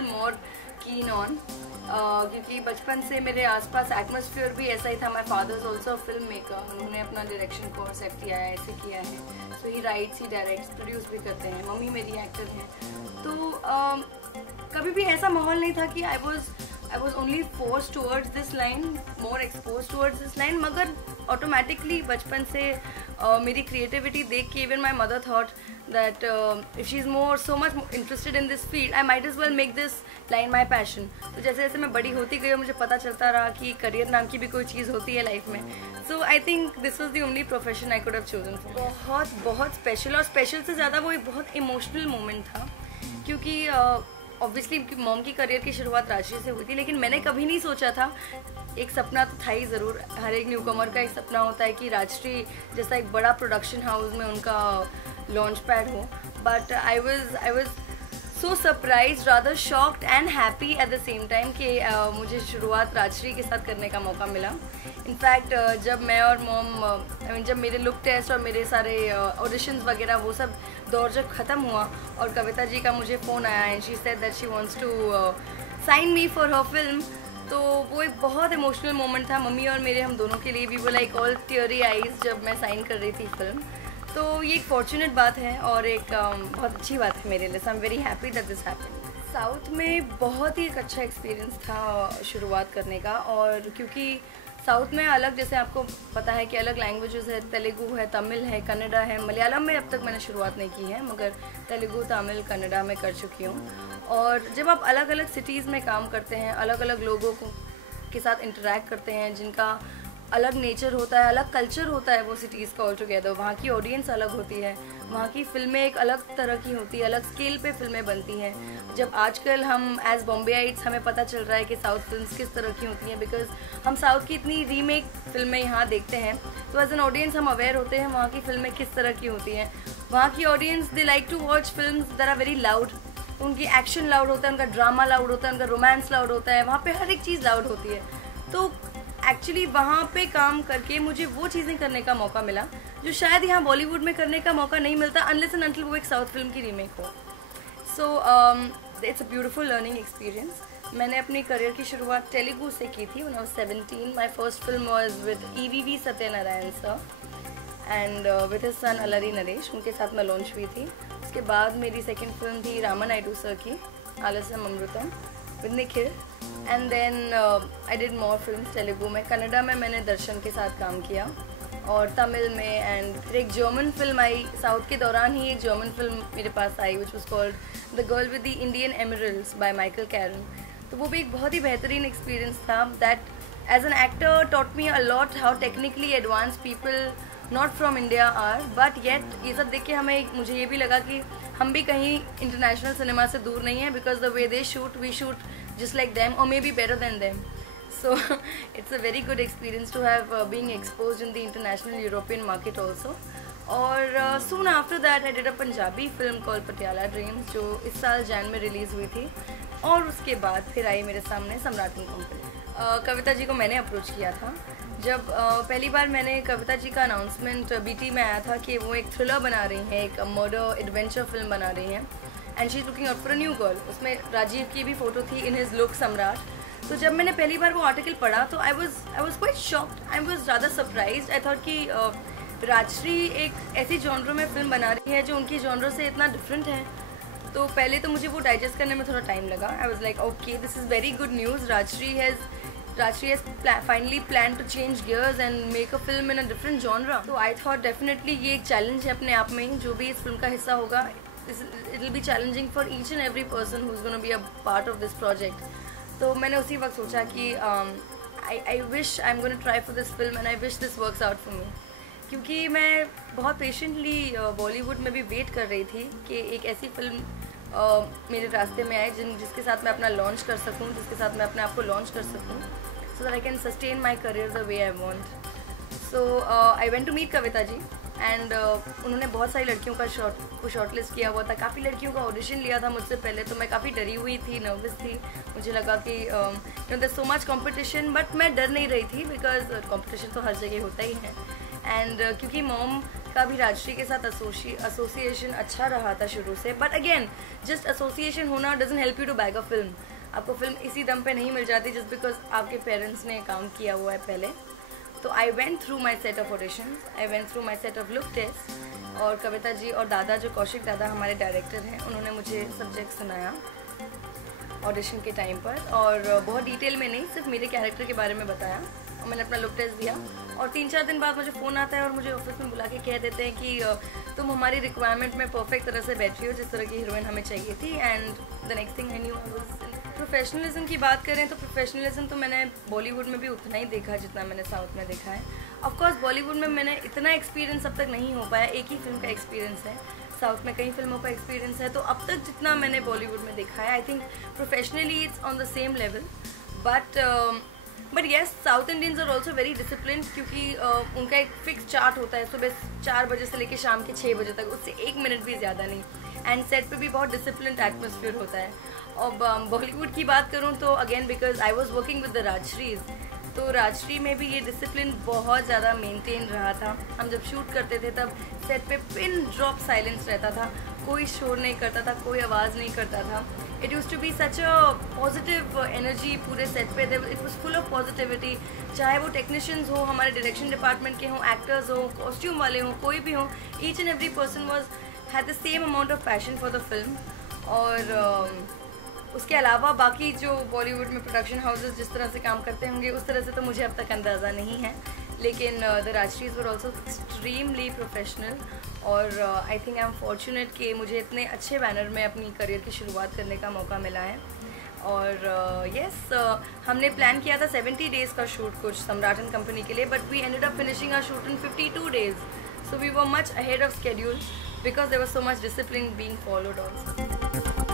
Little more keen on, क्योंकि बचपन से मेरे आसपास एटमॉस्फेयर भी ऐसा ही था। My father is also film maker, उन्होंने अपना डायरेक्शन कोर्स किया है, ऐसे किया है। So he writes, he directs, produce भी करते हैं। मम्मी मेरी एक्टर हैं। तो कभी भी ऐसा माहौल नहीं था कि I was only force towards this line, more expose towards this line, मगर ऑटोमेटिकली बचपन से मेरी क्रिएटिविटी देख के even my mother thought that if she is so much interested in this field, I might as well make this line my passion. तो जैसे जैसे मैं बड़ी होती गई मुझे पता चलता रहा कि करियर नाम की भी कोई चीज़ होती है लाइफ में। So I think this was the only profession I could have chosen for. बहुत बहुत स्पेशल, और स्पेशल से ज़्यादा वो एक बहुत इमोशनल मोमेंट था, क्योंकि ऑब्वियसली मॉम की करियर की शुरुआत राजश्री से हुई थी, लेकिन मैंने कभी नहीं सोचा था, एक सपना तो था ही ज़रूर, हर एक न्यूकमर का एक सपना होता है कि राजश्री जैसा एक बड़ा प्रोडक्शन हाउस में उनका लॉन्च पैड हो। But I was so surprise, rather shocked and happy at the same time कि मुझे शुरुआत राजश्री के साथ करने का मौका मिला। इनफैक्ट जब मैं और मॉम जब मेरे लुक टेस्ट और मेरे सारे ऑडिशंस वगैरह वो सब दौर जब ख़त्म हुआ और कविता जी का मुझे फ़ोन आया and she said that she wants to sign me for her film, तो वो एक बहुत इमोशनल मोमेंट था मम्मी और मेरे, हम दोनों के लिए भी। वो लाइक ऑल टीयरी आईज जब मैं साइन कर रही थी फिल्म। तो ये एक फॉर्चुनेट बात है और एक बहुत अच्छी बात है मेरे लिए। I am very happy that this happened. South में बहुत ही एक अच्छा एक्सपीरियंस था शुरुआत करने का, और क्योंकि साउथ में अलग, जैसे आपको पता है कि अलग लैंग्वेजेस है, तेलुगु है, तमिल है, कन्नड़ा है, मलयालम में अब तक मैंने शुरुआत नहीं की है, मगर तेलुगु, तमिल, कन्नड़ा में कर चुकी हूँ। और जब आप अलग अलग सिटीज़ में काम करते हैं, अलग अलग लोगों के साथ इंटरेक्ट करते हैं जिनका अलग नेचर होता है, अलग कल्चर होता है वो सिटीज़ का ऑल टुगेदर, वहाँ की ऑडियंस अलग होती है, वहाँ की फिल्में एक अलग तरह की होती है, अलग स्केल पे फिल्में बनती हैं। जब आजकल हम एज बॉम्बेआइट्स हमें पता चल रहा है कि साउथ फिल्म्स किस तरह की होती हैं, बिकॉज हम साउथ की इतनी रीमेक फिल्में यहाँ देखते हैं, तो एज एन ऑडियंस हम अवेयर होते हैं वहाँ की फिल्में किस तरह की होती हैं। वहाँ की audience they like to watch film that are very loud, उनकी एक्शन लाउड होता है, उनका ड्रामा लाउड होता है, उनका रोमांस लाउड होता है, वहाँ पे हर एक चीज़ लाउड होती है। तो एक्चुअली वहाँ पे काम करके मुझे वो चीज़ें करने का मौका मिला जो शायद यहाँ बॉलीवुड में करने का मौका नहीं मिलता अनलेस एंड अनटिल वो एक साउथ फिल्म की रीमेक हो। So it's a beautiful learning experience. मैंने अपनी करियर की शुरुआत तेलुगु से की थी when I was 17। My first film was with EVV Satyanarayana sir and with his son Allari Naresh, उनके साथ मैं लॉन्च हुई थी। उसके बाद मेरी सेकेंड फिल्म थी रामा नायडू सर की Alasyam Amrutham with Nikhil, and then I did more films Telugu में। कन्नड़ा में मैंने दर्शन के साथ काम किया और तमिल में, एंड फिर एक जर्मन फिल्म आई साउथ के दौरान ही, एक जर्मन फिल्म मेरे पास आई which was called the girl with the Indian emeralds by Michael Karen. तो वो भी एक बहुत ही बेहतरीन एक्सपीरियंस था that as an actor taught me a lot how technically advance people not from India are, but yet ये सब देख के मुझे ये भी लगा कि हम भी कहीं इंटरनेशनल सिनेमा से दूर नहीं है, because the way they shoot we shoot just like them or maybe better than them. So it's a very good experience to have being exposed in the international European market also. और soon after that I did a Punjabi film called Patiala Dreams जो इस साल जैन में release हुई थी, और उसके बाद फिर आई मेरे सामने सम्राट एंड कंपनी। कविता जी को मैंने अप्रोच किया था जब पहली बार मैंने कविता जी का अनाउंसमेंट BT में आया था कि वो एक थ्रिलर बना रही हैं, एक मर्डर एडवेंचर फिल्म बना रही हैं and she is looking out for a new girl. उसमें राजीव की भी फोटो थी इन हिज लुक सम्राट। तो जब मैंने पहली बार वो आर्टिकल पढ़ा तो I was quite shocked, I was ज़्यादा सरप्राइज्ड। आई थॉट कि राजश्री एक ऐसी जॉनर में फिल्म बना रही है जो उनकी जॉनर से इतना डिफरेंट है। तो पहले तो मुझे वो डाइजेस्ट करने में थोड़ा टाइम लगा। I was like okay this is very good news, Rajshri has finally plan to change gears and make a film in a different genre. तो आई थॉट डेफिनेटली ये एक चैलेंज है अपने आप में, जो भी इस फिल्म का हिस्सा होगा it will be challenging for each and every person who's going to be a part of this project. तो मैंने उसी वक्त सोचा कि I wish I'm going to try for this film and I wish this works out for me, क्योंकि मैं बहुत patiently Bollywood में भी वेट कर रही थी कि एक ऐसी फिल्म मेरे रास्ते में आए जिसके साथ मैं अपना लॉन्च कर सकूं, जिसके साथ मैं अपने आप को लॉन्च कर सकूं, so that I can sustain my career the way I want. So I went to meet Kavita ji and उन्होंने बहुत सारी लड़कियों का शॉर्ट लिस्ट किया हुआ था, काफ़ी लड़कियों का ऑडिशन लिया था मुझसे पहले। तो मैं काफ़ी डरी हुई थी, नर्वस थी, मुझे लगा कि there so much competition, but मैं डर नहीं रही थी बिकॉज कंपटीशन तो हर जगह होता ही है। एंड क्योंकि मॉम का भी राजश्री के साथ एसोसिएशन अच्छा रहा था शुरू से, बट अगेन जस्ट एसोसिएशन होना doesn't help you to bag a film. आपको फिल्म इसी दम पे नहीं मिल जाती जस्ट बिकॉज आपके पेरेंट्स ने काम किया हुआ है पहले। तो I went through my set of audition, I went through my set of look test, और कविता जी और दादा, जो कौशिक दादा हमारे डायरेक्टर हैं, उन्होंने मुझे सब्जेक्ट सुनाया ऑडिशन के टाइम पर, और बहुत डिटेल में नहीं, सिर्फ मेरे कैरेक्टर के बारे में बताया, और मैंने अपना लुक टेस्ट दिया। और 3-4 दिन बाद मुझे फ़ोन आता है और मुझे ऑफिस में बुला के कह देते हैं कि तुम हमारी रिक्वायरमेंट में परफेक्ट तरह से बैठी हो, जिस तरह की हीरोइन हमें चाहिए थी। And the next thing I knew I was. Professionalism की बात करें तो प्रोफेशनलिज्म तो मैंने बॉलीवुड में भी उतना ही देखा जितना मैंने साउथ में देखा है। ऑफकोर्स बॉलीवुड में मैंने इतना एक्सपीरियंस अब तक नहीं हो पाया, एक ही फिल्म का एक्सपीरियंस है, साउथ में कई फिल्मों का एक्सपीरियंस है। तो अब तक जितना मैंने बॉलीवुड में देखा है, I think professionally it's on the same level, but yes south Indians are also very discipline, क्योंकि उनका एक फिक्स चार्ट होता है, सुबह 4 बजे से लेकर शाम के 6 बजे तक, उससे 1 मिनट भी ज़्यादा नहीं। एंड सेट पे भी बहुत डिसिप्लिन एटमोसफियर होता है। और बॉलीवुड की बात करूँ तो again because I was working with the Rajshris, तो राजश्री में भी ये डिसिप्लिन बहुत ज़्यादा मेंटेन रहा था। हम जब शूट करते थे तब सेट पे पिन ड्रॉप साइलेंस रहता था, कोई शोर नहीं करता था, कोई आवाज़ नहीं करता था। It use to be such a positive energy पूरे सेट पे, it was full of positivity. चाहे वो टेक्नीशियंस हो, हमारे डायरेक्शन डिपार्टमेंट के हों, एक्टर्स हो, कॉस्ट्यूम वाले हों, कोई भी हो, each and every person was had the same amount of passion for the film. और उसके अलावा बाकी जो बॉलीवुड में प्रोडक्शन हाउसेस जिस तरह से काम करते होंगे उस तरह से तो मुझे अब तक अंदाज़ा नहीं है, लेकिन the Rajshris were also extremely professional. और I think I am fortunate कि मुझे इतने अच्छे बैनर में अपनी करियर की शुरुआत करने का मौका मिला है। और येस हमने प्लान किया था 70 डेज़ का शूट कुछ सम्राट एंड कंपनी के लिए, but we ended up finishing our shoot in 52 days, so we were much ahead of schedule because there was so much discipline being followed also.